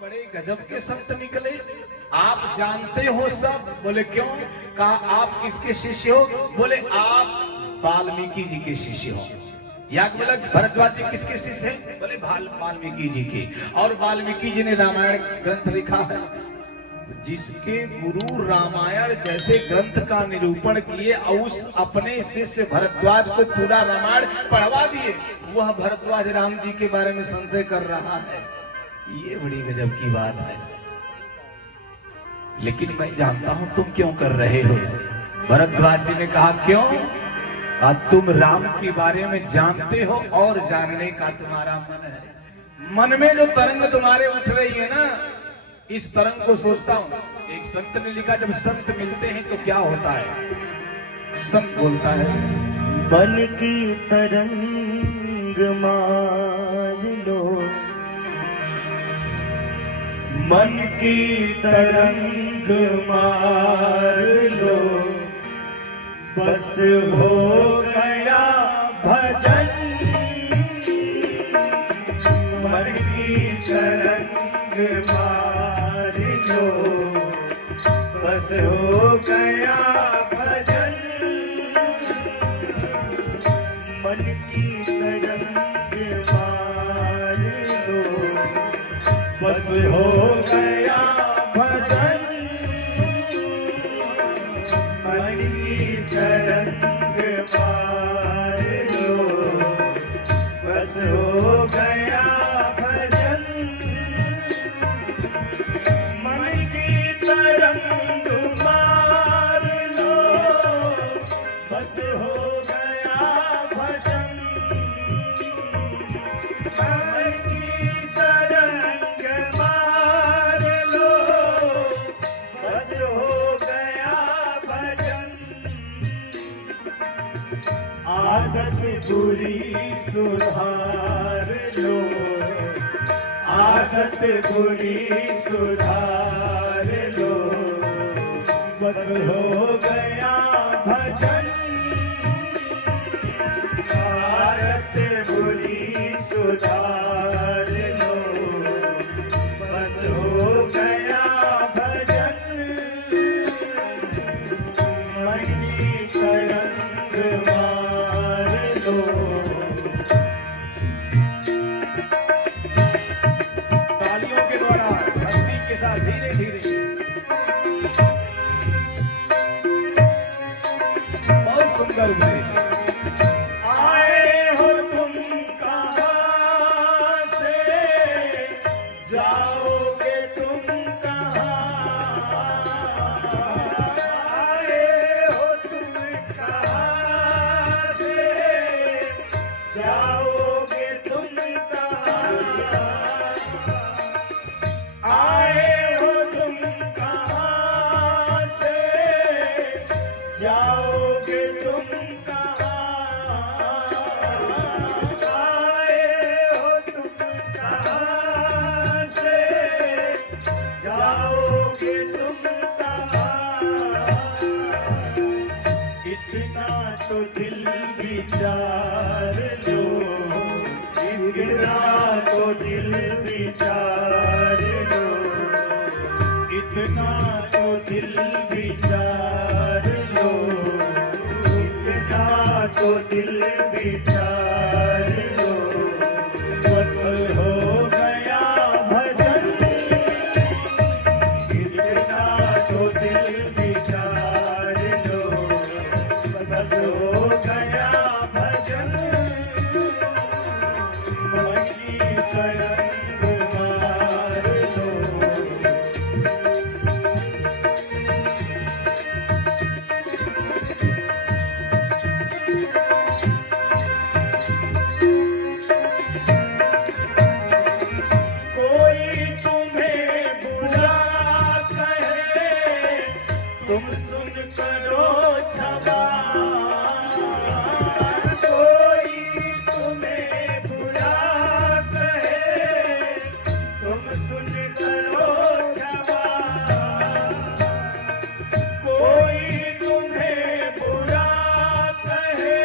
बड़े गजब के संत निकले। आप जानते हो सब? बोले क्यों? कहा आप किसके शिष्य हो? बोले आप वाल्मीकि जी के शिष्य हो। याज्ञवल्क्य भरद्वाज जी किसके शिष्य हैं? बोले वाल्मीकि जी के। और वाल्मीकि जी ने रामायण ग्रंथ लिखा है। जिसके गुरु रामायण जैसे ग्रंथ का निरूपण किए और उस अपने शिष्य भरद्वाज को पूरा रामायण पढ़वा दिए, वह भरद्वाज राम जी के बारे में संशय कर रहा है। ये बड़ी गजब की बात है। लेकिन मैं जानता हूं तुम क्यों कर रहे हो। भरद्वाज जी ने कहा क्यों? तुम राम के बारे में जानते हो और जानने का तुम्हारा मन है। मन में जो तरंग तुम्हारे उठ रही है ना, इस तरंग को सोचता हूं। एक संत ने लिखा, जब संत मिलते हैं तो क्या होता है? संत बोलता है, मन की तरंग मार लो, मन की तरंग मार लो, बस हो गया भजन। मन की तरंग मार लो, बस हो गया भजन। मन की तरंग मार लो, बस हो गया भजन। मन की तरंग मार लो, बस हो गया भजन। मन की तरंग मार लो, बस हो गया भजन। मन की तरंग मार लो, बस हो गया भजन। आदत बुरी सुधार लो, आदत बुरी सुधार लो, बस हो गया भजन। आदत बुरी सुधार लो, बस हो गया भजन। मन की तरंग मार लो। तालियों के द्वारा भक्ति के साथ धीरे धीरे। बहुत सुंदर उपदेश। आए हो तुम कहाँ से, जाओगे तुम कहाँ। आए हो तुम कहाँ से, जाओगे तुम कहाँ। आए हो तुम कहाँ से, जाओगे तुम कहाँ। आए हो तुम कहाँ से, जाओगे तुम कहाँ। इतना तो दिल विचार लो, इतना तो दिल विचार लो, इतना तो दिल विचार लो, इतना तो दिल विचार लो, बस हो गया भजन। इतना तो दिल विचार लो, बस हो गया भजन। मन की तरंग मार लो। कोई तुम्हें बुरा कहे, तुम सुन करो क्षमा। कोई तुम्हें बुरा कहे, तुम सुन करो क्षमा। कोई तुम्हें बुरा कहे,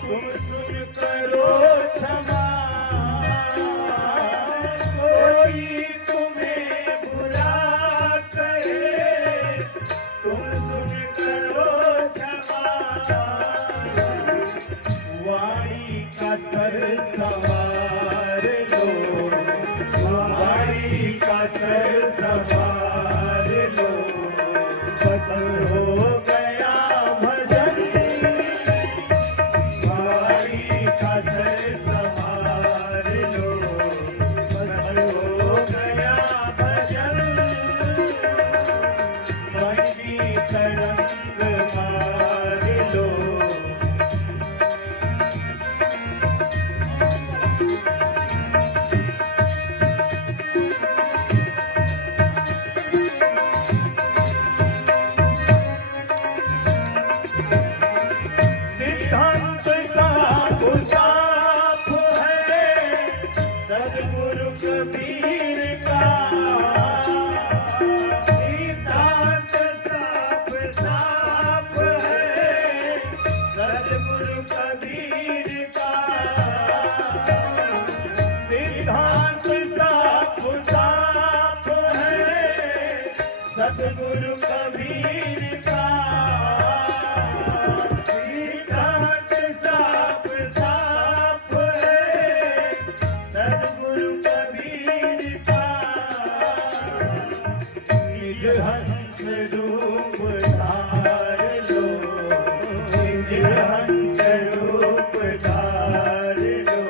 तुम सुन करो क्षमा। कोई कोई तुम्हें बुरा कहे तुम सुन करो क्षमा वाणी का सर सवार लो वाणी का सर सवार लो बस हो गया भजन वाणी का सर सवार लो बस हो गया भजन मन की तरंग मार लो सिद्धांत साफ साफ है सद्गुरु कबीर का सिद्धांत साफ साफ है सद्गुरु कबीर का सिद्धांत साफ साफ है सद्गुरु कबीर का सिद्धांत साफ साफ है सद्गुरु कबीर का निज हंस रूप धार लो निज हंस रूप धार लो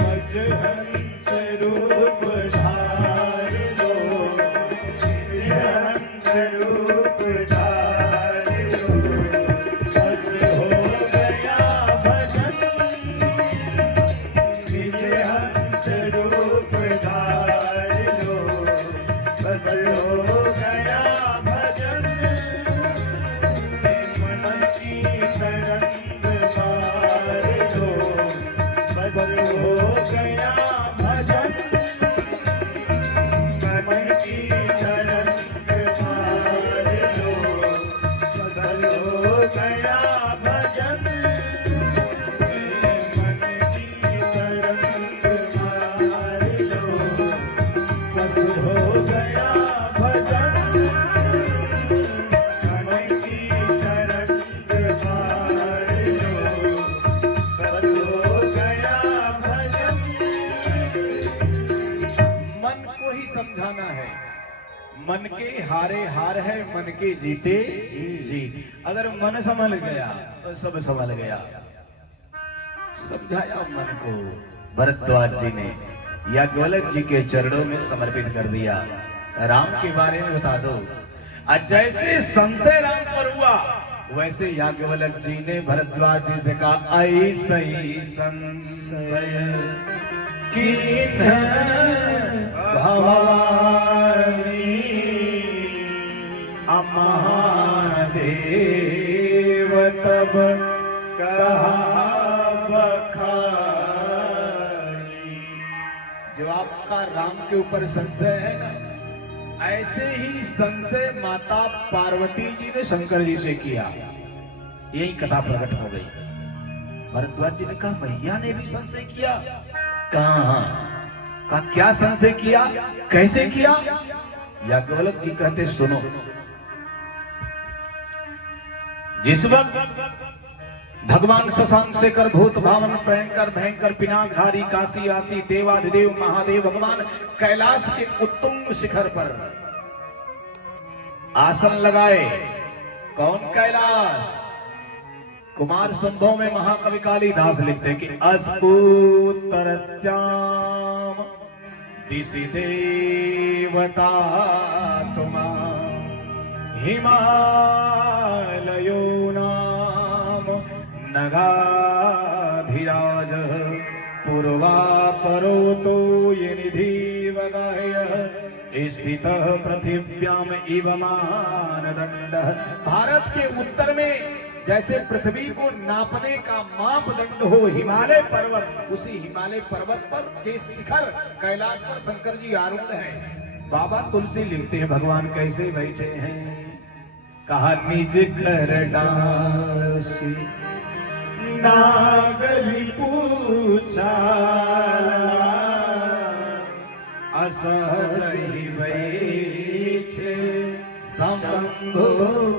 निज हंस रूप धार लो निज हंस रूप धार लो बस हो गया भजन निज हंस रूप धार लो बस हो गया भजन मन की तरंग मार लो बस हो गया भजन मन की तरंग मार लो बस हो गया भजन मन की तरंग मार लो बस हो गया भजन मन की तरंग मार लो बस हो गया भजन मन को ही समझाना है। मन के हारे हार है, मन के जीते जीत। अगर मन संभल गया तो सब संभल गया। समझाया मन को भरद्वाज जी ने, याज्ञवल्क्य जी के चरणों में समर्पित कर दिया। राम के बारे में बता दो। आज जैसे संशय राम पर हुआ वैसे याज्ञवल्क्य जी ने भरद्वाज जी से कहा ऐसा ही संशय कीन्ह भवानी महादेव तब कहा बखानी। जो आपका राम के ऊपर संशय है ना, ऐसे ही संशय माता पार्वती जी ने शंकर जी से किया। यही कथा प्रकट हो गई। भरद्वाज जी ने कहा मैया ने भी संशय किया। कहा क्या संशय किया, कैसे किया? याज्ञवल्क्य जी कहते सुनो। जिस वक्त भगवान शशांक शेखर भूत भावन भयंकर भयंकर पिनाकधारी काशी आसी देवाधिदेव महादेव भगवान कैलाश के उत्तुंग शिखर पर आसन लगाए। कौन कैलाश? कुमार संभव में महाकवि कालिदास लिखते हैं कि अस्पुतरस्याम दिशि देवता तुमा हिमालयो नाम नगाधिराज पूर्वा परोतो ये निधि वगाय स्थितः पृथिव्याम इव मानदंड। भारत के उत्तर में जैसे पृथ्वी को नापने का मापदंड हो हिमालय पर्वत, उसी हिमालय पर्वत पर के शिखर कैलाश पर शंकर जी आरूढ़ हैं। बाबा तुलसी लिखते हैं भगवान कैसे बैठे हैं। कहा निज कर डासी नागली पूछा असहज ही बैठे शंभु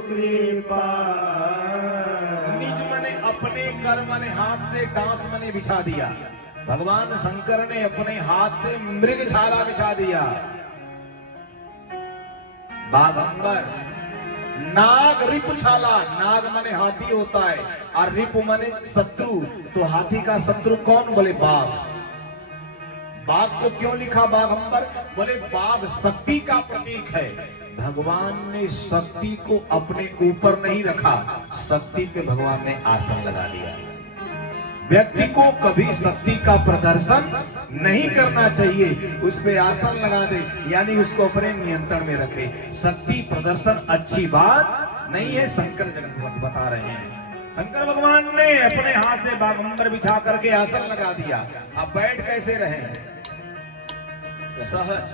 कृपा। निज मने अपने कर मने हाथ से डांस मने बिछा दिया। भगवान शंकर ने अपने हाथ से मृगछाला बिछा दिया। बागंबर नाग रिपुछाला, नाग माने हाथी होता है और रिपु माने शत्रु। तो हाथी का शत्रु कौन? बोले बाघ। बाघ को क्यों लिखा बाघंबर? बोले बाघ शक्ति का प्रतीक है। भगवान ने शक्ति को अपने ऊपर नहीं रखा, शक्ति पे भगवान ने आसन लगा दिया। व्यक्ति को कभी शक्ति का प्रदर्शन नहीं करना चाहिए, उस पे आसन लगा दे, यानी उसको अपने नियंत्रण में रखे। शक्ति प्रदर्शन अच्छी बात नहीं है, शंकर जगत बता रहे हैं। शंकर भगवान ने अपने हाथ से बागंबर बिछा करके आसन लगा दिया। अब बैठ कैसे रहे? सहज।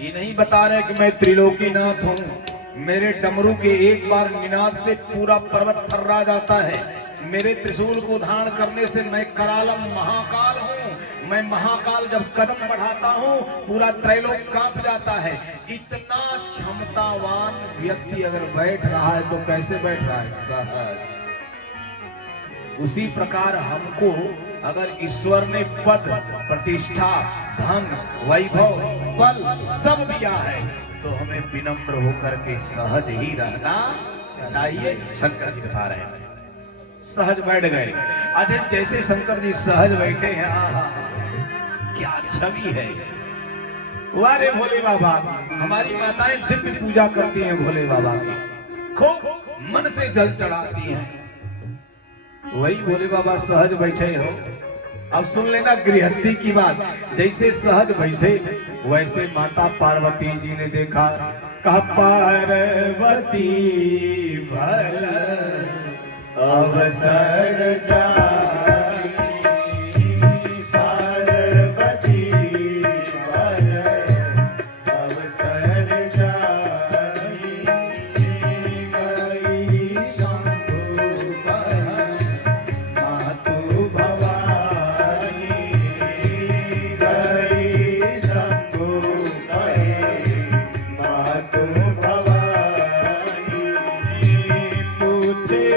ये नहीं बता रहे कि मैं त्रिलोकीनाथ हूं, मेरे डमरू के एक बार निनाद से पूरा पर्वत थर्रा जाता है, मेरे त्रिशूल को धारण करने से मैं करालम महाकाल हूँ, मैं महाकाल जब कदम बढ़ाता हूँ पूरा त्रैलोक कांप जाता है। इतना क्षमतावान व्यक्ति अगर बैठ रहा है तो कैसे बैठ रहा है? सहज। उसी प्रकार हमको अगर ईश्वर ने पद, प्रतिष्ठा, धन, वैभव, बल सब दिया है तो हमें विनम्र होकर के सहज ही रहना चाहिए। शंकर जी बता रहे हैं सहज बैठ गए। अच्छा, जैसे शंकर जी सहज बैठे हैं, क्या छवि है। वारे भोले बाबा, हमारी माताएं दिव्य पूजा करती हैं भोले बाबा की, खूब मन से जल चढ़ाती हैं। वही भोले बाबा सहज बैठे हो। अब सुन लेना गृहस्थी की बात। जैसे सहज बैठे वैसे माता पार्वती जी ने देखा, कहा पार्वती भल अवसर जाई, पार्वती भल अवसर जाई, गई शंभु मातु भवानी, गई शंभु मातु भवानी, पूछे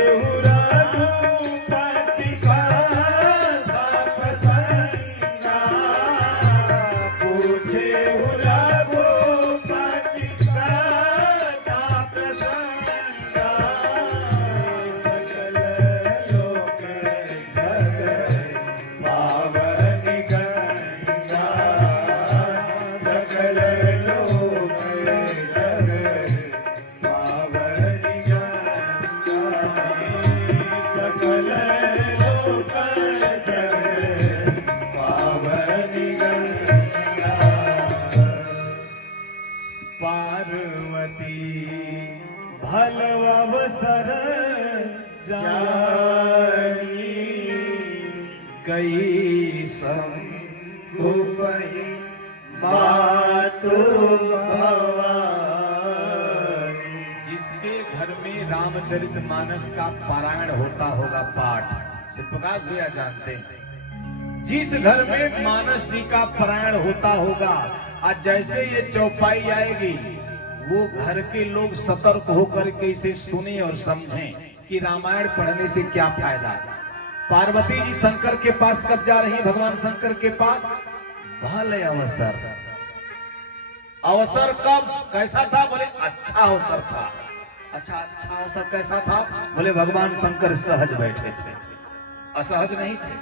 भल अवसर जाई, गई शंभु मातु भवानी। जिसके घर में रामचरितमानस का पारायण होता होगा, पाठ, शिवप्रकाश भैया जानते हैं, जिस घर में मानस जी का पारायण होता होगा, आज जैसे ये चौपाई आएगी वो घर के लोग सतर्क होकर के इसे सुने और समझें कि रामायण पढ़ने से क्या फायदा। पार्वती जी शंकर के पास कब जा रही है? भगवान शंकर के पास। भले अवसर, अवसर कब, कैसा था? बोले अच्छा अवसर था। अच्छा अवसर कैसा था? बोले भगवान शंकर सहज बैठे थे, असहज नहीं थे।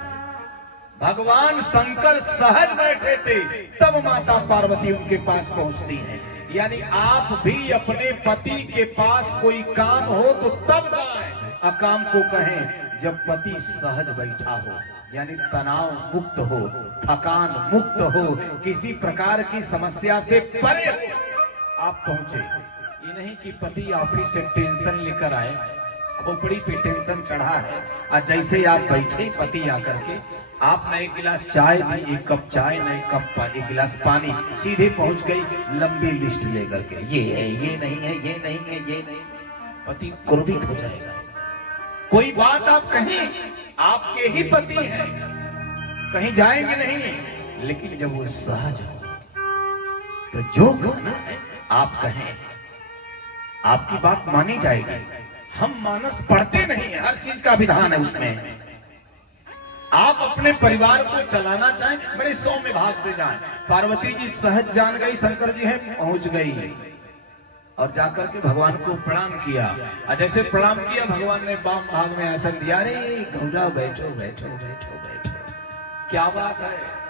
भगवान शंकर सहज बैठे थे, तब माता पार्वती उनके पास पहुंचती है। यानी आप भी अपने पति के पास कोई काम हो तो तब जाएं, अकाम को कहें जब पति सहज बैठा हो, यानी तनाव मुक्त हो, थकान मुक्त हो, किसी प्रकार की समस्या से परे हो, आप पहुंचे। ये नहीं कि पति ऑफिस से टेंशन लेकर आए, खोपड़ी पे टेंशन चढ़ा है, और जैसे आप बैठे पति आकर के आप न एक गिलास चाय दी, एक कप चाय, न एक कप एक गिलास पानी, सीधे पहुंच गई लंबी लिस्ट लेकर के, ये है, ये नहीं है, ये नहीं है, ये नहीं। पति क्रोधित हो जाएगा। कोई बात आप कहें, आपके ही पति हैं, कहीं जाएंगे नहीं, लेकिन जब वो सहज हो, तो जो कहना है आप कहें, आपकी बात मानी जाएगी। हम मानस पढ़ते नहीं है, हर चीज का विधान है उसमें। आप अपने परिवार को चलाना चाहें, बड़े सौम्य भाव से जाएं। पार्वती जी सहज जान गई शंकर जी है पहुंच गई, और जाकर के भगवान को प्रणाम किया। और जैसे प्रणाम किया, भगवान ने बाम भाग में आसन दिया। अरे गौरा बैठो बैठो बैठो बैठो, क्या बात है?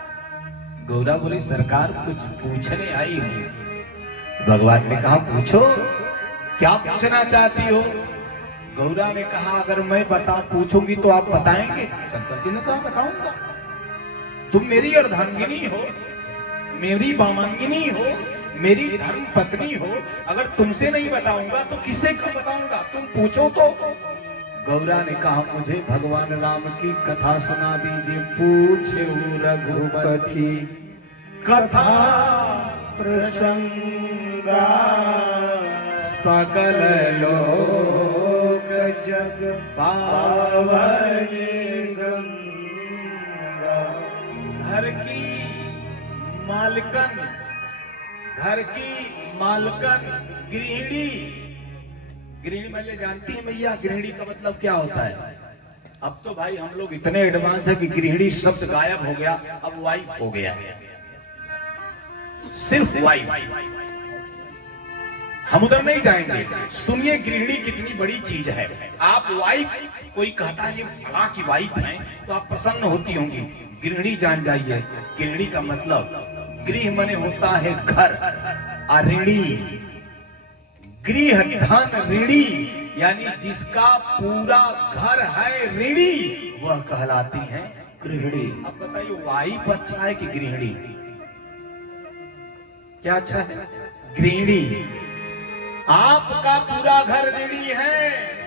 गौरा बोली सरकार कुछ पूछने आई हूं। भगवान ने कहा पूछो, क्या पूछना चाहती हो? गौरा ने कहा अगर मैं पूछूंगी तो आप बताएंगे? शंकर जी ने कहा बताऊंगा। तुम मेरी अर्धांगिनी हो, मेरी वामांगिनी हो, मेरी धर्म पत्नी हो, अगर तुमसे नहीं बताऊंगा तो किसे को बताऊंगा? तुम पूछो तो। गौरा ने कहा मुझे भगवान राम की कथा सुना दीजिए। पूछे रघुपति कथा प्रसंगा सकल लोक जग पावन गंगा। घर की मालकन गृहिणी। गृहिणी मतलब जानती है भैया, गृहिणी का मतलब क्या होता है? अब तो भाई हम लोग इतने एडवांस है कि गृहिणी शब्द गायब हो गया, अब वाइफ हो गया है, सिर्फ वाइफ। हम उधर नहीं जाएंगे। सुनिए गृहिणी कितनी बड़ी चीज है। आप वाइफ, कोई कहता है ये फला की वाइफ है तो आप प्रसन्न होती होंगी। गृहिणी जान जाइए, गृहिणी का मतलब गृह मने होता है घर, और ऋणी गृह धन ऋणी, यानी जिसका पूरा घर है ऋणी, वह कहलाती है गृहिणी। अब बताइए वाइफ अच्छा है कि गृहिणी? क्या अच्छा है? गृहिणी। आपका पूरा घर ऋणी है,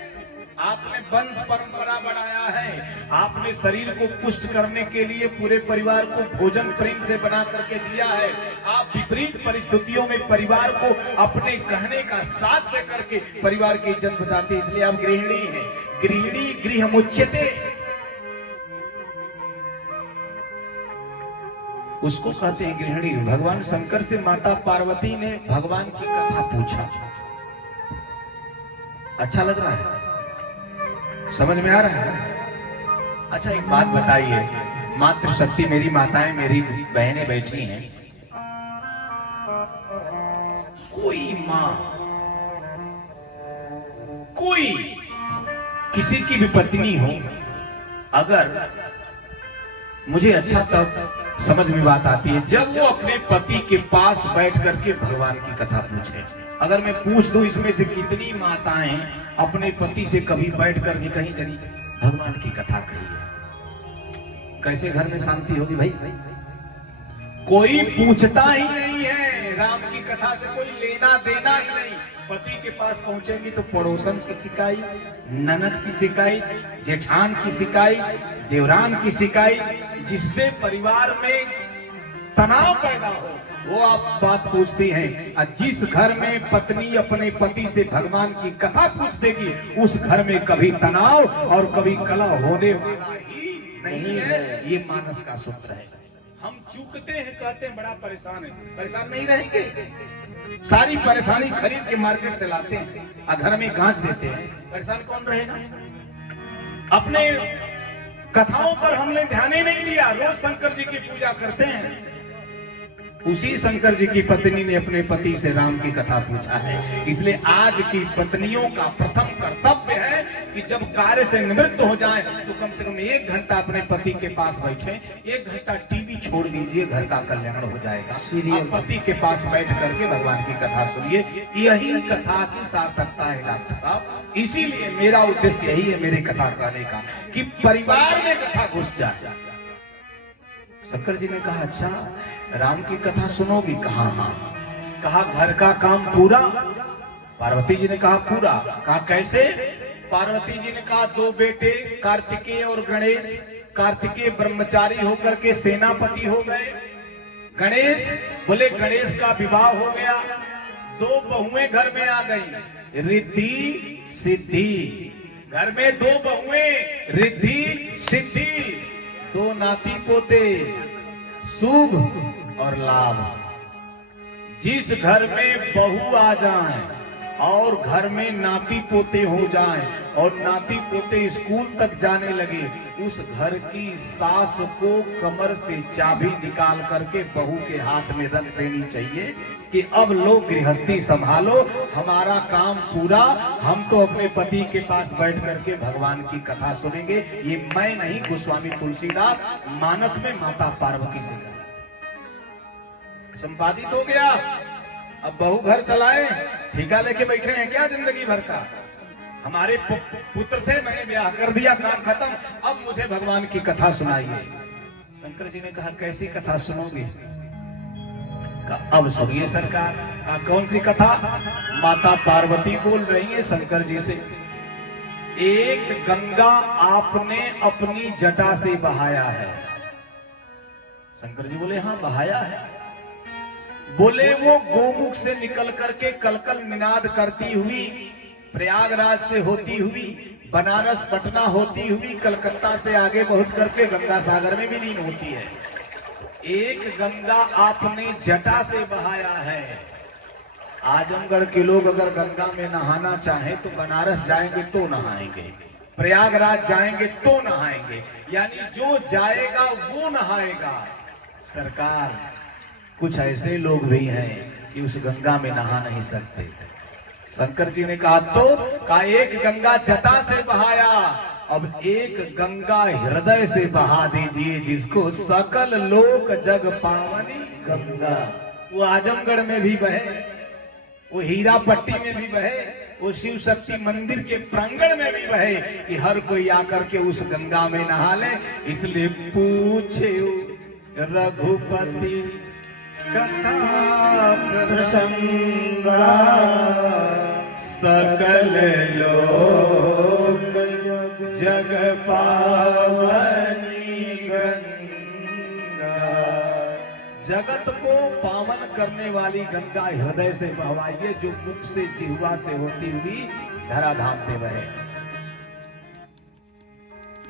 आपने वंश परंपरा बढ़ाया है, आपने शरीर को पुष्ट करने के लिए पूरे परिवार को भोजन प्रेम से बना करके दिया है। आप विपरीत परिस्थितियों में परिवार को अपने कहने का साथ दे करके परिवार की इज्जत बताते, इसलिए आप गृहिणी हैं। गृहिणी गृह मुच्यते, उसको कहते हैं गृहिणी। भगवान शंकर से माता पार्वती ने भगवान की कथा पूछा। अच्छा लग रहा है? समझ में आ रहा है? अच्छा एक बात बताइए, मातृशक्ति मेरी माताएं, मेरी बहनें बैठी हैं, कोई मां, कोई किसी की भी पत्नी हो, अगर मुझे अच्छा तब समझ में बात आती है जब वो अपने पति के पास बैठ करके भगवान की कथा पूछे। अगर मैं पूछ दूं इसमें से कितनी माताएं अपने पति से कभी बैठ करके कहीं जनी भगवान की कथा कही है, कैसे घर में शांति होगी भाई? कोई पूछता ही नहीं है, राम की कथा से कोई लेना देना ही नहीं। पति के पास पहुंचेंगी तो पड़ोसन की शिकायत, ननद की शिकायत, जेठान की शिकायत, देवरान की शिकायत, जिससे परिवार में तनाव पैदा हो वो आप बात पूछती हैं। और जिस घर में पत्नी अपने पति से भगवान की कथा पूछ देगी, उस घर में कभी तनाव और कभी कलह होने वाला ही नहीं है। ये मानस का सूत्र है। हम चूकते हैं, कहते हैं बड़ा परेशान है, परेशान नहीं रहेंगे। सारी परेशानी खरीद के मार्केट से लाते हैं और घर में घास देते हैं, परेशान कौन रहेगा? अपने कथाओं पर हमने ध्यान ही नहीं दिया। रोज शंकर जी की पूजा करते हैं। उसी शंकर जी की पत्नी ने अपने पति से राम की कथा पूछा है। इसलिए आज की पत्नियों का प्रथम कर्तव्य है कि जब कार्य से निवृत्त हो जाए तो कम से कम 1 घंटा अपने पति के पास बैठे, 1 घंटा टीवी छोड़ दीजिए, घर का कल्याण हो जाएगा। आप पति के पास बैठ करके भगवान की कथा सुनिए, यही कथा की सार्थकता है डॉक्टर साहब। इसीलिए मेरा उद्देश्य यही है मेरी कथा कहने का, कि परिवार में कथा घुस जाए। शंकर जी ने कहा अच्छा राम की कथा सुनोगी? कहा हाँ। कहा घर का काम पूरा? पार्वती जी ने कहा पूरा। कहा कैसे? पार्वती जी ने कहा 2 बेटे कार्तिकेय और गणेश। कार्तिकेय ब्रह्मचारी होकर के सेनापति हो गए। गणेश बोले गणेश का विवाह हो गया, 2 बहुएं घर में आ गई, रिद्धि सिद्धि। घर में 2 बहुएं, रिद्धि सिद्धि, 2 नाती पोते, शुभ और लाभ। जिस घर में बहू आ जाए और घर में नाती पोते हो जाएं और नाती पोते स्कूल तक जाने लगे, उस घर की सास को कमर से चाबी निकाल करके बहू के हाथ में रख देनी चाहिए कि अब लोग गृहस्थी संभालो, हमारा काम पूरा, हम तो अपने पति के पास बैठ करके भगवान की कथा सुनेंगे। ये मैं नहीं, गोस्वामी तुलसीदास मानस में माता पार्वती से कहा। संपादित हो गया। अब बहू घर चलाए, ठेका लेके बैठे हैं क्या जिंदगी भर का? हमारे पुत्र थे, मैंने ब्याह कर दिया, काम खत्म, अब मुझे भगवान की कथा सुनाइए। शंकर जी ने कहा कैसी कथा सुनोगे? अब सुनिए सरकार। कौन सी कथा? माता पार्वती बोल रही है शंकर जी से, एक गंगा आपने अपनी जटा से बहाया है। शंकर जी बोले हाँ बहाया है। बोले वो गोमुख से निकल करके कलकल निनाद करती हुई, प्रयागराज से होती हुई, बनारस पटना होती हुई, कलकत्ता से आगे बहुत करके गंगा सागर में विलीन होती है। एक गंगा आपने जटा से बहाया है। आजमगढ़ के लोग अगर गंगा में नहाना चाहे तो बनारस जाएंगे तो नहाएंगे, प्रयागराज जाएंगे तो नहाएंगे, यानी जो जाएगा वो नहाएगा। सरकार कुछ ऐसे लोग भी हैं कि उस गंगा में नहा नहीं सकते। शंकर जी ने कहा तो का एक गंगा जटा से बहाया, अब एक गंगा हृदय से बहा दीजिए, जिसको सकल लोक जग पावनी गंगा। वो आजमगढ़ में भी बहे, वो हीरा पट्टी में भी बहे, वो शिव शक्ति मंदिर के प्रांगण में भी बहे, कि हर कोई आकर के उस गंगा में नहा ले। इसलिए पूछे रघुपति कथा प्रसंगा, सकल लोक जग पावनी गंगा। जगत को पावन करने वाली गंगा हृदय से बहवाइए, जो मुख से जिह्वा से होती हुई धराधाम पे बहे।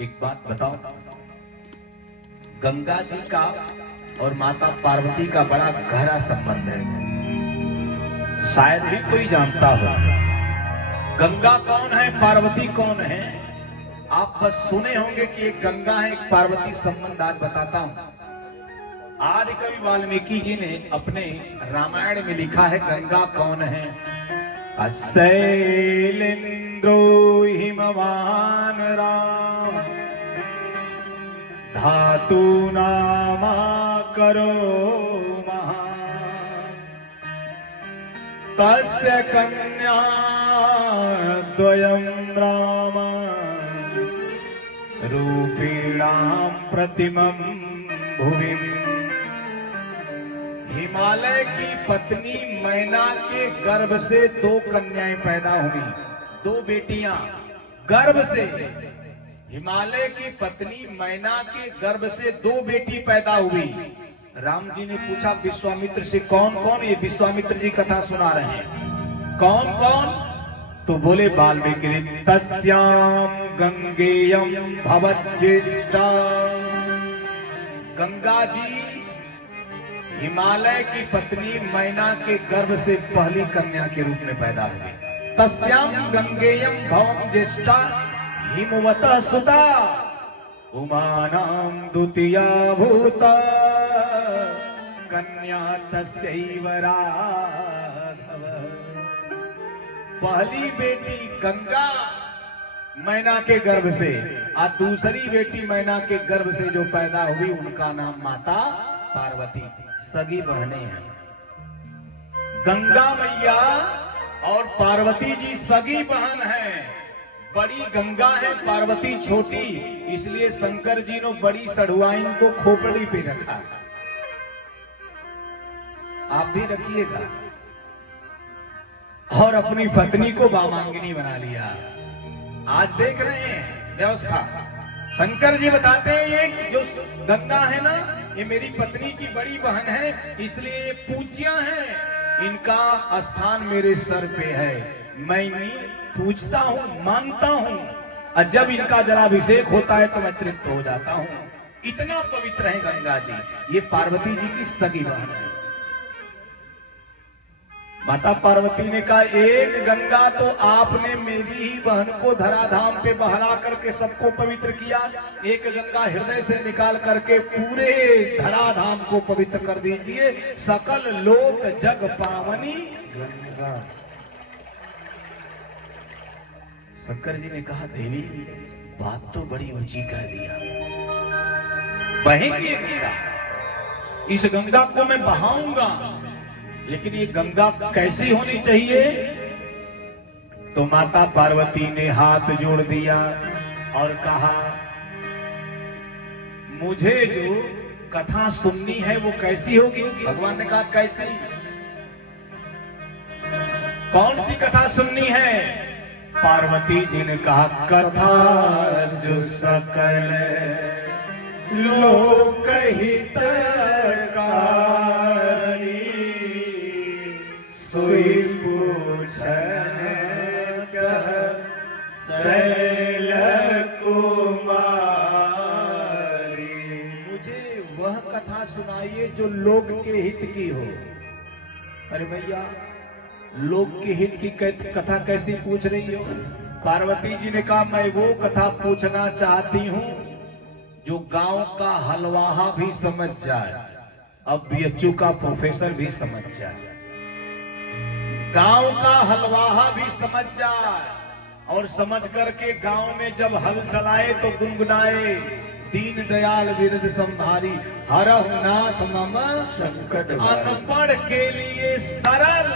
एक बात बताओ, गंगा जी का और माता पार्वती का बड़ा गहरा संबंध है, शायद ही कोई जानता हो। गंगा कौन है, पार्वती कौन है? आप बस सुने होंगे कि एक गंगा है, एक पार्वती। संबंध आज बताता हूं। आदि कवि वाल्मीकि जी ने अपने रामायण में लिखा है गंगा कौन है। शैलेंद्रो हिमवान राम, धातु नामा करो महान, तस्य कन्या द्वयं राम, रूपीणां प्रतिमं भुवि। हिमालय की पत्नी मैना के गर्भ से दो कन्याएं पैदा हुई, दो बेटियां गर्भ से। हिमालय की पत्नी मैना के गर्भ से दो बेटी पैदा हुई। राम जी ने पूछा विश्वामित्र से कौन कौन? ये विश्वामित्र जी कथा सुना रहे हैं, कौन कौन? तो बोले वाल्मीकि तस्याम गंगेयम भवज्येष्ठा। गंगा जी हिमालय की पत्नी मैना के गर्भ से पहली कन्या के रूप में पैदा हुई। तस्याम गंगेयम भवम ज्येष्ठा हिमवतः सुता, उमानां द्वितीया भूता, कन्या तस्यैव राघव। पहली बेटी गंगा मैना के गर्भ से, और दूसरी बेटी मैना के गर्भ से जो पैदा हुई उनका नाम माता पार्वती। सगी बहनें हैं। गंगा मैया और पार्वती जी सगी बहन हैं। बड़ी गंगा है, पार्वती छोटी, इसलिए शंकर जी ने बड़ी सढ़ुआइन को खोपड़ी पे रखा। आप भी रखिएगा। और अपनी पत्नी को वामांगिनी बना लिया। आज देख रहे हैं व्यवस्था। शंकर जी बताते हैं ये जो गंगा है ना, ये मेरी पत्नी की बड़ी बहन है, इसलिए ये पूज्य हैं। इनका स्थान मेरे सर पे है, मैं नहीं पूछता हूं, मानता हूं, और जब इनका जलाभिषेक होता है तो मैं तृप्त हो जाता हूं। इतना पवित्र है गंगा जी। ये पार्वती जी की सगी बहन है। माता पार्वती ने कहा एक गंगा तो आपने मेरी ही बहन को धराधाम पे बहला करके सबको पवित्र किया, एक गंगा हृदय से निकाल करके पूरे धराधाम को पवित्र कर दीजिए। सकल लोक जग पावनी गंगा। शंकर जी ने कहा देवी बात तो बड़ी ऊंची कह दिया, बहेगी गंगा, इस गंगा को मैं बहाऊंगा, लेकिन ये गंगा कैसी होनी चाहिए? तो माता पार्वती ने हाथ जोड़ दिया और कहा मुझे जो कथा सुननी है वो कैसी होगी? भगवान ने कहा कैसी? कौन सी कथा सुननी है? पार्वती जी ने कहा कथा जो सकल लोक हितकारी सोई पूछन शैल कुमारी। मुझे वह कथा सुनाइए जो लोक के हित की हो। अरे भैया लोक के हित की कथा कैसी पूछ रही हो? पार्वती जी ने कहा मैं वो कथा पूछना चाहती हूँ जो गांव का हलवाहा भी समझ जाए, अब बीएचयू का प्रोफेसर भी समझ जाए, गांव का हलवाहा भी समझ जाए और समझ करके गांव में जब हल चलाए तो गुनगुनाए दीन दयाल विरद संभारी हरहु नाथ मम संकट। अनपढ़ के लिए सरल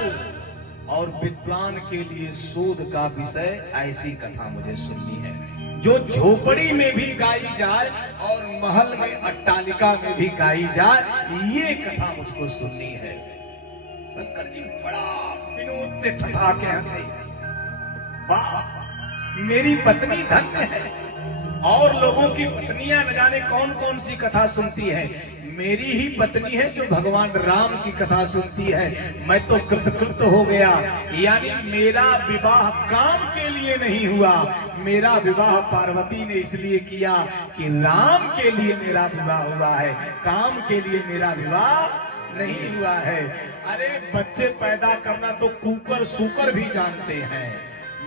और विद्वान के लिए शोध का विषय ऐसी कथा मुझे सुननी है जो झोपड़ी में भी गाई जाए और महल में अट्टालिका में भी गाई जाए, ये कथा मुझको सुननी है। शंकर जी बड़ा विनोद से ठठाके हंसे, वाह मेरी पत्नी धन्य है, और लोगों की पत्नियां न जाने कौन कौन सी कथा सुनती है, मेरी ही पत्नी है जो भगवान राम की कथा सुनती है। मैं तो कृतकृत हो गया, यानी मेरा विवाह काम के लिए नहीं हुआ, मेरा विवाह पार्वती ने इसलिए किया कि राम के लिए मेरा विवाह हुआ है, काम के लिए मेरा विवाह नहीं हुआ है। अरे बच्चे पैदा करना तो कुकर सुकर भी जानते हैं।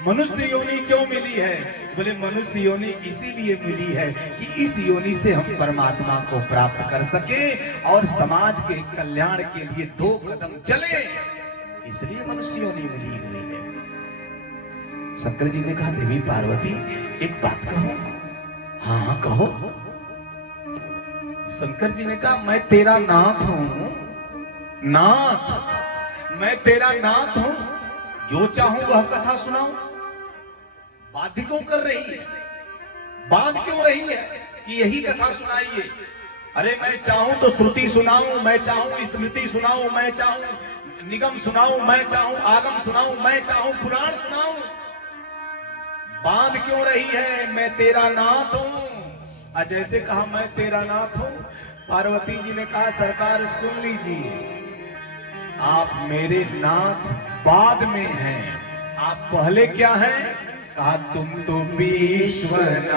मनुष्य योनि क्यों मिली है? बोले मनुष्य योनि इसीलिए मिली है कि इस योनि से हम परमात्मा को प्राप्त कर सके और समाज के कल्याण के लिए 2 कदम चले, इसलिए मनुष्य योनि मिली हुई है। शंकर जी ने कहा देवी पार्वती एक बात कहो। हाँ कहो। शंकर जी ने कहा मैं तेरा नाथ हूं, नाथ मैं तेरा नाथ हूं, जो चाहूं वह कथा सुनाऊं। बाध्य क्यों कर रही है? बात क्यों रही है कि यही कथा सुनाइए? अरे मैं चाहूं तो श्रुति सुनाऊं, मैं चाहूं स्मृति सुनाऊं, मैं चाहूं निगम सुनाऊं, मैं चाहूं आगम सुनाऊं, मैं चाहूं पुराण सुनाऊं। बांध क्यों रही है? मैं तेरा नाथ हूं। जैसे कहा मैं तेरा नाथ हूं, पार्वती जी ने कहा सरकार सुन लीजिए, आप मेरे नाथ बाद में हैं, आप पहले क्या हैं? कहा तुम तो विश्वनाथ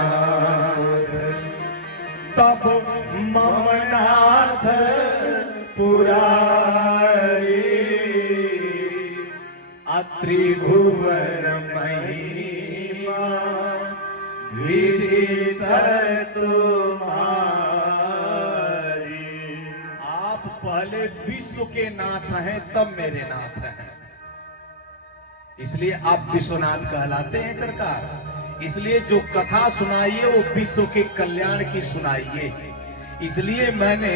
तब मम नाथ पुरारी, अत्रिभुवन महिमा विदित तुम्हारी। आप पहले विश्व के नाथ हैं तब मेरे नाथ हैं, इसलिए आप विश्वनाथ कहलाते हैं सरकार। इसलिए जो कथा सुनाइए वो विश्व के कल्याण की सुनाइए। इसलिए मैंने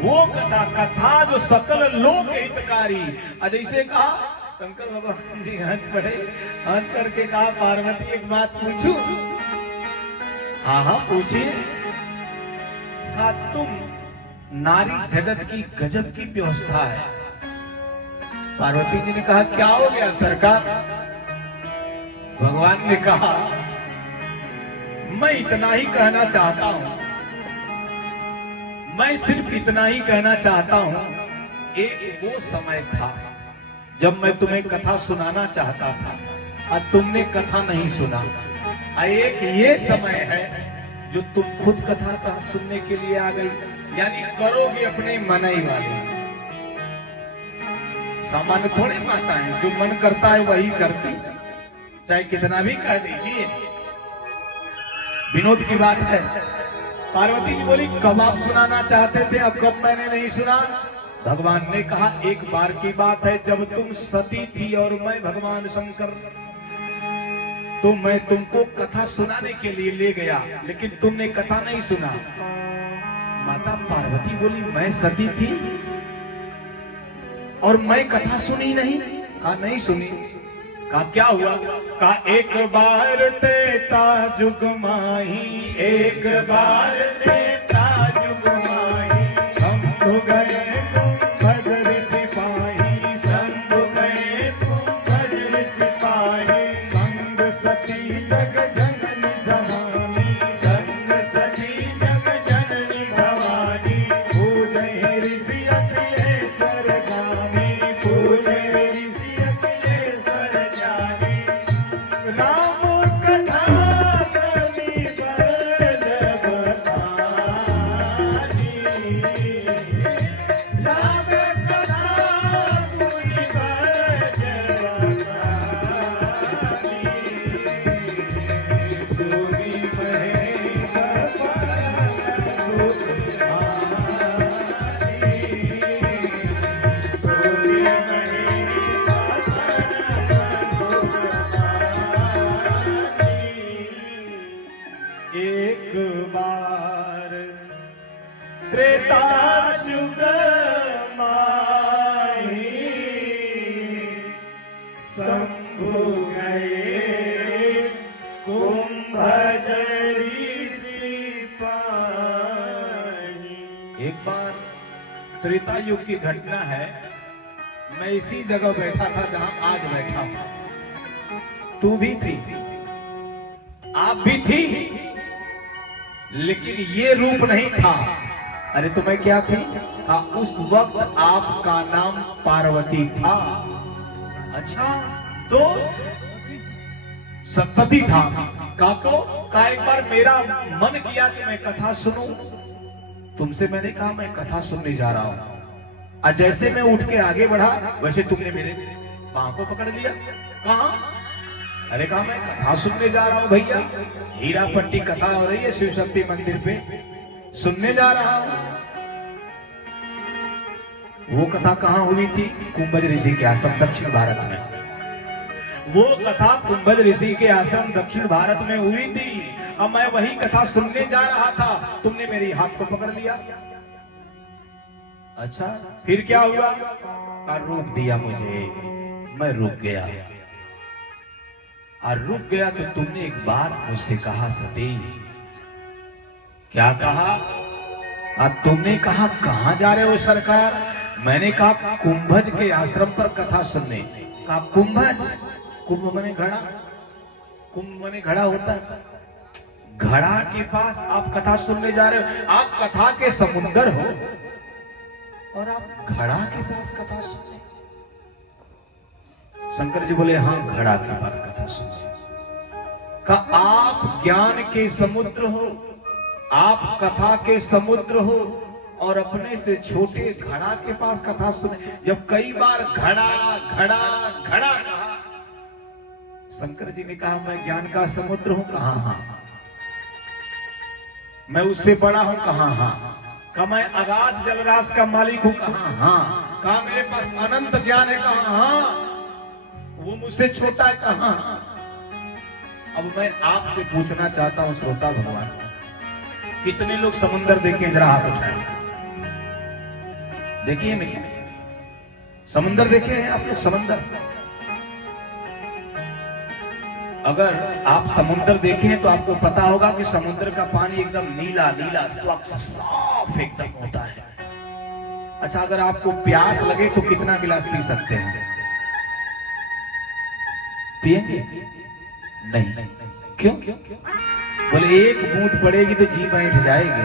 वो कथा जो सकल लोक हितकारी, जैसे कहा शंकर भगवान जी हंस पड़े, हंस करके कहा पार्वती एक बात पूछूं? हाँ पूछिए। कहा तुम नारी जगत की गजब की व्यवस्था है। पार्वती जी ने कहा क्या हो गया सरकार? भगवान ने कहा मैं इतना ही कहना चाहता हूं, मैं सिर्फ इतना ही कहना चाहता हूं। एक वो समय था जब मैं तुम्हें कथा सुनाना चाहता था और तुमने कथा नहीं सुना। एक ये समय है जो तुम खुद कथा का सुनने के लिए आ गई, यानी करोगे अपने मनई वाली। सामान्य थोड़ी माता है, जो मन करता है वही करती, चाहे कितना भी कह दीजिए। विनोद की बात है, पार्वती जी बोली कब आप सुनाना चाहते थे, अब कब मैंने नहीं सुना। भगवान ने कहा एक बार की बात है, जब तुम सती थी और मैं भगवान शंकर, तो मैं तुमको कथा सुनाने के लिए ले गया, लेकिन तुमने कथा नहीं सुना। माता पार्वती बोली मैं सती थी और मैं कथा सुनी नहीं। कहा नहीं सुनी। कहा क्या हुआ। कहा एक बार तेता जुग माही, एक बार तेता जुग माही, शंभु गए कुंभज सिपाही, शंभु गए कुंभज सिपाही, संग सती जग जननी जवानी, संग सती जग जननी भवानी, पूजे ऋषि अखिलेश्वर जानी, पूजे ऋषि अखिलेश्वर जानी, राम कथा सभी पर जग तारी, राम कथा पूरी पर जग तारी, सूरी महेश पर सूरी हारी, सूरी महेश पर एक बार त्रेता युग माही, शंभु गए कुंभज ऋषि पाही। एक बार त्रेता युग की घटना है, मैं इसी जगह बैठा था जहां आज बैठा हूं, तू भी थी, आप भी थी, लेकिन ये रूप नहीं था। अरे तुम्हें क्या थी। कहा उस वक्त आपका नाम पार्वती था। अच्छा तो सती था। कहा एक बार मेरा मन किया कि मैं कथा सुनूं, तुमसे मैंने कहा मैं कथा सुनने जा रहा हूं। और जैसे मैं उठ के आगे बढ़ा, वैसे तुमने मेरे पांव को पकड़ लिया। कहा। अरे कहा मैं कथा सुनने जा रहा हूं भैया, हीरा पट्टी कथा हो रही है शिव शक्ति मंदिर पे, सुनने जा रहा हूं। वो कथा कहां हुई थी। कुंभज ऋषि के आश्रम दक्षिण भारत में। वो कथा कुंभज ऋषि के आश्रम दक्षिण भारत में हुई थी। अब मैं वही कथा सुनने जा रहा था, तुमने मेरी हाथ को पकड़ लिया। अच्छा फिर क्या हुआ। का रोक दिया मुझे, मैं रुक गया। और रुक गया तो तुमने एक बात मुझसे कहा सती। क्या कहा। तुमने कहा कहां जा रहे हो सरकार। मैंने कहा कुंभज के आश्रम पर कथा सुनने। कहा कुंभज, कुंभ मने घड़ा, कुंभ मने घड़ा होता है, घड़ा के पास आप कथा सुनने जा रहे हो। आप कथा के समुंदर हो और आप घड़ा के पास कथा सुनने। शंकर जी बोले हाँ घड़ा के पास कथा सुनने। का आप ज्ञान के समुद्र हो, आप कथा के समुद्र हो और अपने से छोटे घड़ा के पास कथा सुने। जब कई बार घड़ा घड़ा घड़ा कहा, शंकर जी ने कहा मैं ज्ञान का समुद्र हूं। कहा हाँ। मैं उससे बड़ा हूं। कहा हाँ। कहा मैं अगाध जलराशि का मालिक हूं। कहा हाँ। कहा मेरे पास अनंत ज्ञान है। कहा हाँ। वो मुझसे छोटा है। कहा हाँ। अब मैं आपसे पूछना चाहता हूं श्रोता भगवान, कितने लोग समुंदर देखे, जरा हाथ उठाएं। देखिए मैं समुंदर देखे हैं आप लोग। समुंदर, अगर आप समुंदर देखे हैं तो आपको पता होगा कि समुद्र का पानी एकदम नीला नीला स्वच्छ साफ एकदम होता है। अच्छा अगर आपको प्यास लगे तो कितना गिलास पी सकते हैं। पिएंगे नहीं। क्यों। बोले एक बूंद पड़ेगी तो जी बैठ जाएगी।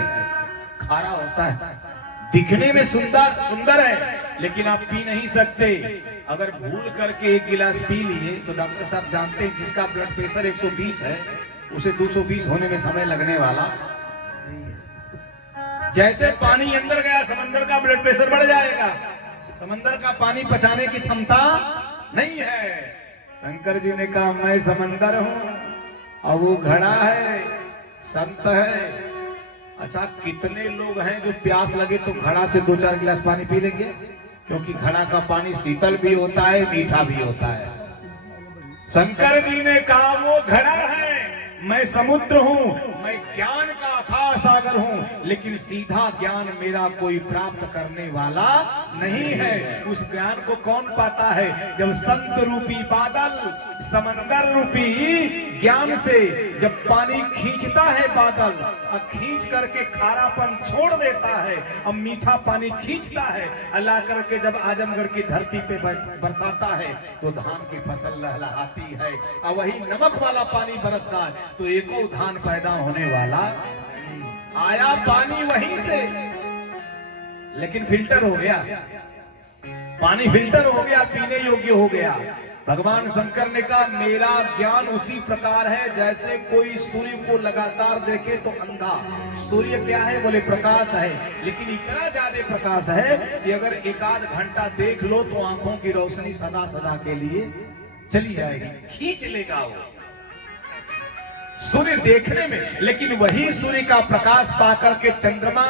खारा होता है, दिखने में सुंदर सुंदर है, लेकिन आप पी नहीं सकते। अगर भूल करके एक गिलास पी लिए तो डॉक्टर साहब जानते हैं जिसका ब्लड प्रेशर 120 है उसे 220 होने में समय लगने वाला। जैसे पानी अंदर गया समंदर का ब्लड प्रेशर बढ़ जाएगा। समंदर का पानी पचाने की क्षमता नहीं है। शंकर जी ने कहा मैं समंदर हूं और वो घड़ा है, संत है। अच्छा, कितने लोग हैं जो प्यास लगे तो घड़ा से 2-4 गिलास पानी पी लेंगे? क्योंकि घड़ा का पानी शीतल भी होता है, मीठा भी होता है। शंकर जी ने कहा वो घड़ा है, मैं समुद्र हूं, मैं ज्ञान का अथाह सागर हूं, लेकिन सीधा ज्ञान मेरा कोई प्राप्त करने वाला नहीं है। उस ज्ञान को कौन पाता है? जब संत रूपी बादल समंदर रूपी ज्ञान से जब पानी खींचता है बादल, और खींच करके खारापन छोड़ देता है, अब मीठा पानी खींचता है, अल्लाह करके जब आजमगढ़ की धरती पे बरसाता है तो धान की फसल लहलहाती है। और वही नमक वाला पानी बरसता है तो एको धान पैदा होने वाला आया पानी वहीं से, लेकिन फिल्टर हो गया, पानी फिल्टर हो गया, पीने योग्य हो गया। भगवान शंकर ने कहा मेरा ज्ञान उसी प्रकार है जैसे कोई सूर्य को लगातार देखे तो अंधा। सूर्य क्या है? बोले प्रकाश है, लेकिन इतना ज्यादा प्रकाश है कि अगर 1-8 घंटा देख लो तो आंखों की रोशनी सदा सदा के लिए चली जाएगी, खींच लेगा वो सूर्य देखने में। लेकिन वही सूर्य का प्रकाश पाकर के चंद्रमा,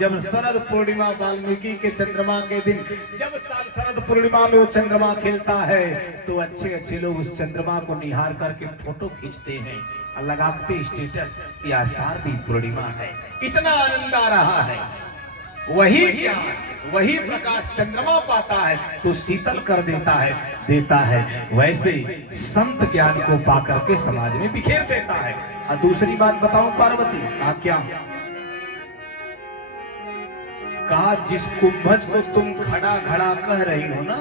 जब शरद पूर्णिमा वाल्मीकि के चंद्रमा के दिन, जब शरद पूर्णिमा में वो चंद्रमा खिलता है तो अच्छे अच्छे लोग उस चंद्रमा को निहार करके फोटो खींचते हैं और लगाते स्टेटस या शारदी पूर्णिमा है। इतना आनंद आ रहा है। वही ज्ञान, वही प्रकाश चंद्रमा पाता है तो शीतल कर देता है। वैसे संत ज्ञान को पाकर के समाज में बिखेर देता है। और दूसरी बात बताऊं पार्वती, कहा क्या? कहा जिस कुंभज को तुम घड़ा घड़ा कह रही हो ना,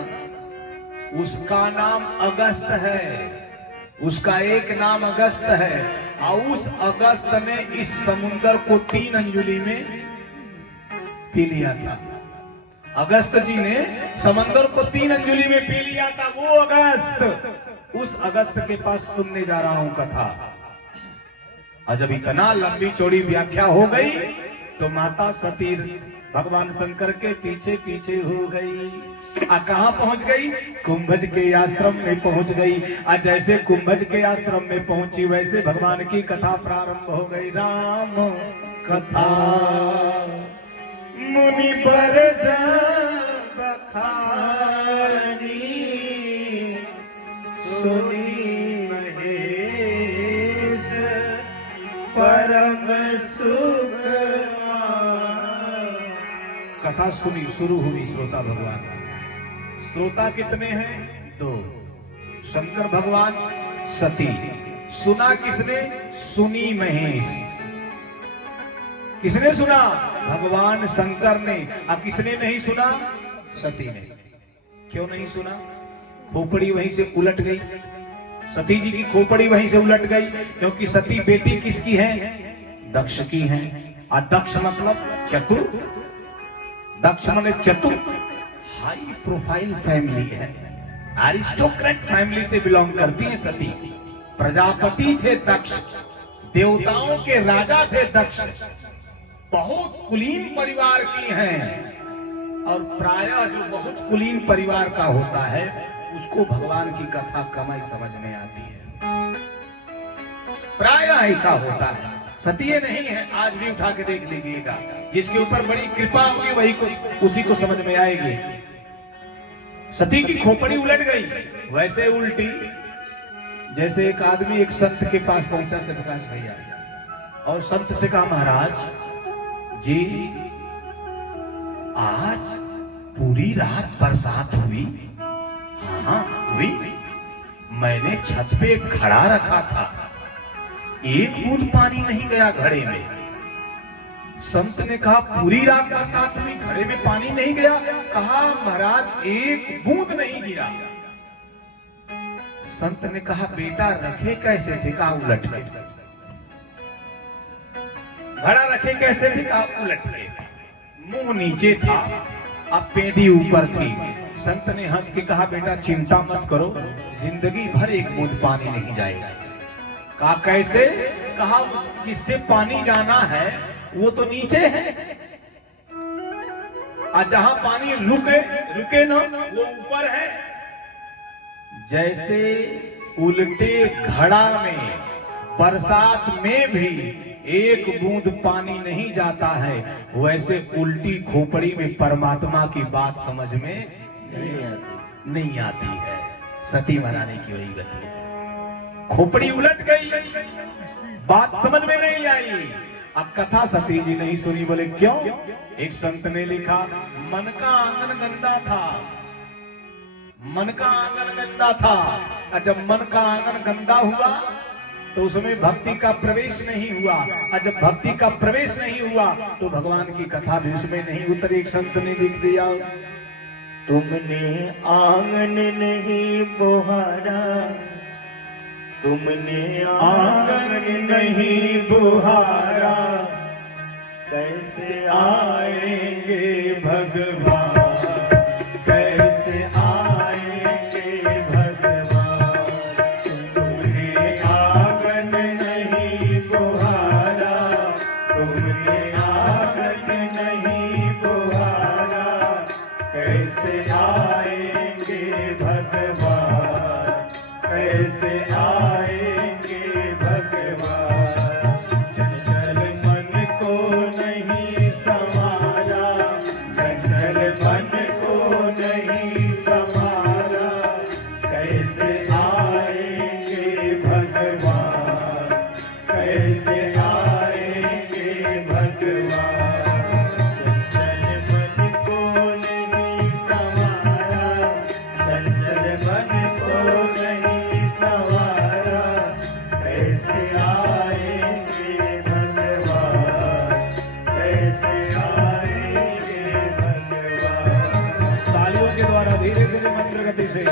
उसका नाम अगस्त है, उसका एक नाम अगस्त है। और उस अगस्त ने इस समुद्र को 3 अंजुली में पी लिया था। अगस्त जी ने समंदर को 3 अंजुली में पी लिया था। वो अगस्त, उस अगस्त के पास सुनने जा रहा हूं कथा। और जब इतना लंबी चौड़ी व्याख्या हो गई तो माता सती भगवान शंकर के पीछे पीछे हो गई। आ कहां पहुंच गई? कुंभज के आश्रम में पहुंच गई। और जैसे कुंभज के आश्रम में पहुंची वैसे भगवान की कथा प्रारंभ हो गई। राम कथा मुनि पर बखानी, सुनी महेश परम सुख। कथा सुनी, शुरू हुई। श्रोता भगवान, श्रोता कितने हैं? 2। शंकर भगवान, सती। सुना किसने? सुनी महेश। किसने सुना? भगवान शंकर ने। अब किसने नहीं सुना? सती ने। क्यों नहीं सुना? खोपड़ी वहीं से उलट गई, सती जी की खोपड़ी वहीं से उलट गई। क्योंकि सती बेटी किसकी है? दक्ष की है। और दक्ष मतलब चतुर, दक्ष माने चतुर। हाई प्रोफाइल फैमिली है, एरिस्टोक्रेट फैमिली से बिलोंग करती है सती। प्रजापति थे दक्ष, देवताओं के राजा थे दक्ष, बहुत कुलीन परिवार की हैं। और प्रायः जो बहुत कुलीन परिवार का होता है उसको भगवान की कथा कम ही समझ में आती है, प्रायः ऐसा होता है। सती नहीं है, आज भी उठा के देख लीजिएगा, जिसके ऊपर बड़ी कृपा होगी वही उसी को समझ में आएगी। सती की खोपड़ी उलट गई, वैसे उल्टी जैसे एक आदमी एक संत के पास पहुंचा से प्रकाश भैया, और संत से कहा महाराज जी आज पूरी रात बरसात हुई? हाँ हुई। मैंने छत पे घड़ा रखा था, एक बूंद पानी नहीं गया घड़े में। संत ने कहा पूरी रात बरसात हुई, घड़े में पानी नहीं गया? कहा महाराज एक बूंद नहीं गिरा। संत ने कहा बेटा रखे कैसे थे? कहा उलट के। घड़ा रखे कैसे थे? कहा उलट के। मुंह नीचे था, अब पेंदी ऊपर थी। संत ने हंस के कहा बेटा चिंता मत करो, जिंदगी भर एक बूंद पानी नहीं जाएगा। कहा कैसे? कहा जिससे पानी जाना है वो तो नीचे है, और जहां पानी रुके रुके ना वो ऊपर है। जैसे उल्टे घड़ा में बरसात में भी एक बूंद पानी नहीं जाता है, वैसे उल्टी खोपड़ी में परमात्मा की बात समझ में नहीं आती है। सती बनाने की वही गति है। खोपड़ी उलट गई, बात समझ में नहीं आई। अब कथा सती जी नहीं सुनी। बोले क्यों? एक संत ने लिखा, मन का आंगन गंदा था, मन का आंगन गंदा था। और जब मन का आंगन गंदा हुआ तो उसमें भक्ति का प्रवेश नहीं हुआ, और जब भक्ति का प्रवेश नहीं हुआ तो भगवान की कथा भी उसमें नहीं उतरी। एक संत ने लिख दिया, तुमने आंगन नहीं बुहारा, तुमने आंगन नहीं बुहारा, कैसे आएंगे भगवान, कैसे आएंगे भगवान। तुमने आंगन नहीं बुहारा, तुमने आंगन नहीं बुहारा, कैसे आएंगे भगवान, कैसे आएंगे भगवान। चंचल मन को नहीं संभाला, चंचल मन को नहीं संभाला, कैसे आएंगे भगवान, कैसे आएंगे भगवान। चंचल मन को नहीं संभाला, चंचल मन को नहीं संभाला, कैसे आएंगे भगवान, कैसे आएंगे भगवान। तालियों के द्वारा धीरे धीरे मंत्र गति से।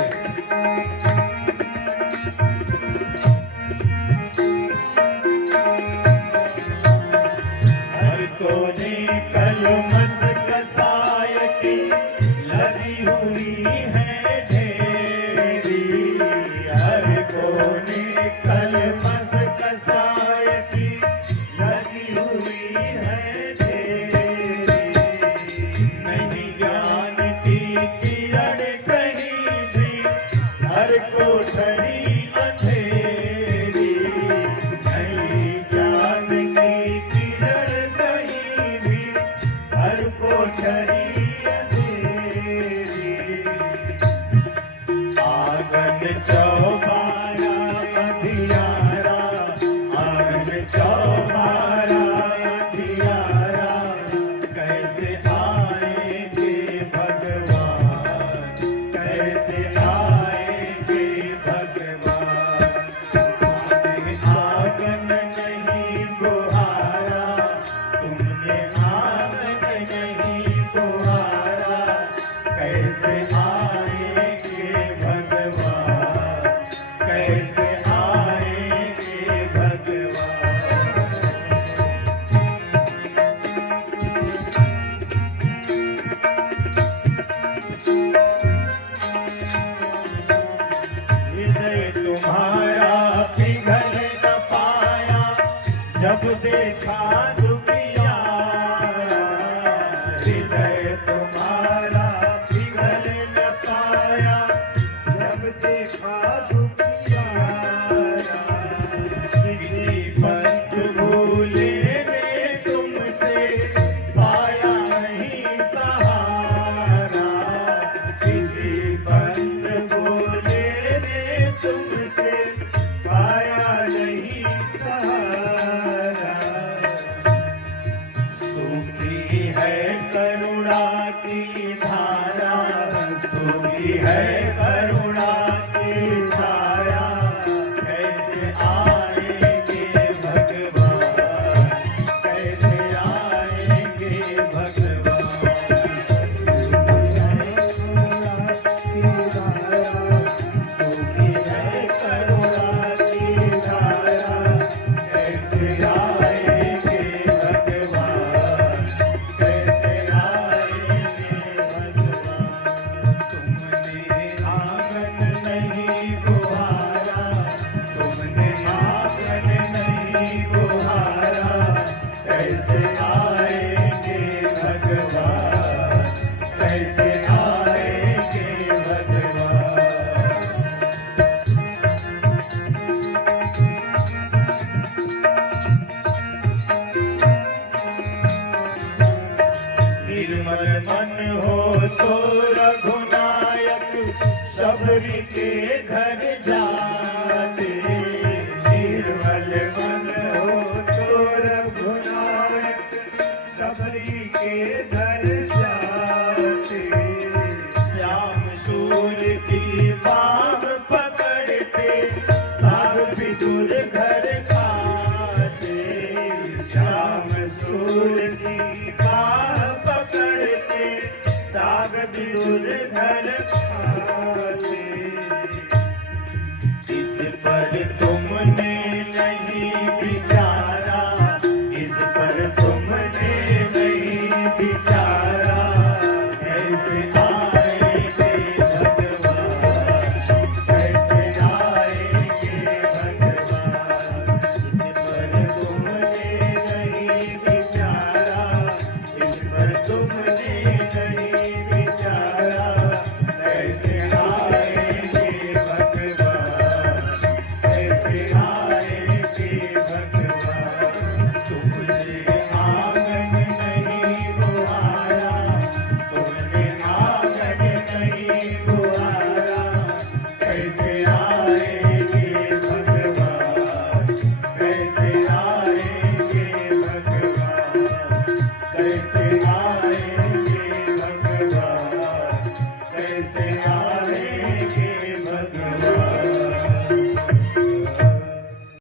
हर कोने कलमस कसाय की लगी हुई है ढेरी, हर कोने कलमस कसाय की लगी हुई है ढेरी। नहीं ज्ञान की किरण कहीं भी, हर कोठरी अंधेरी। नहीं ज्ञान की किरण कहीं भी, हर कोठरी अंधेरी। आंगन चौबारा अंधियारा, आंगन चौबारा अंधियारा, कैसे आएंगे भगवान, कैसे आएंगे भगवान। आंगन नहीं बुहारा, तुमने आंगन नहीं बुहारा, कैसे आएंगे भगवान, कैसे आएंगे भगवान। हृदय तुम्हारा पिघल न पाया, जब देखा दुखियारा। हृदय तुम्हारा पिघल न पाया, जब देखा दुखियारा। किसी बंधु भूले ने तुमसे पाया नहीं सहारा, किसी बंधु भूले ने तुमसे पाया नहीं सहारा। सूखी है करुणा की धारा, सूखी है करुणा की धारा, कैसे आएंगे भगवान, कैसे आएंगे भगवान। सूखी है करुणा की धारा, कैसे आएंगे भगवान, कैसे आएंगे भगवान। तुमने आंगन सबरी के घर जाते, निर्मल मन हो तो रघुनायक सबरी के घर जाते, श्याम सूर्य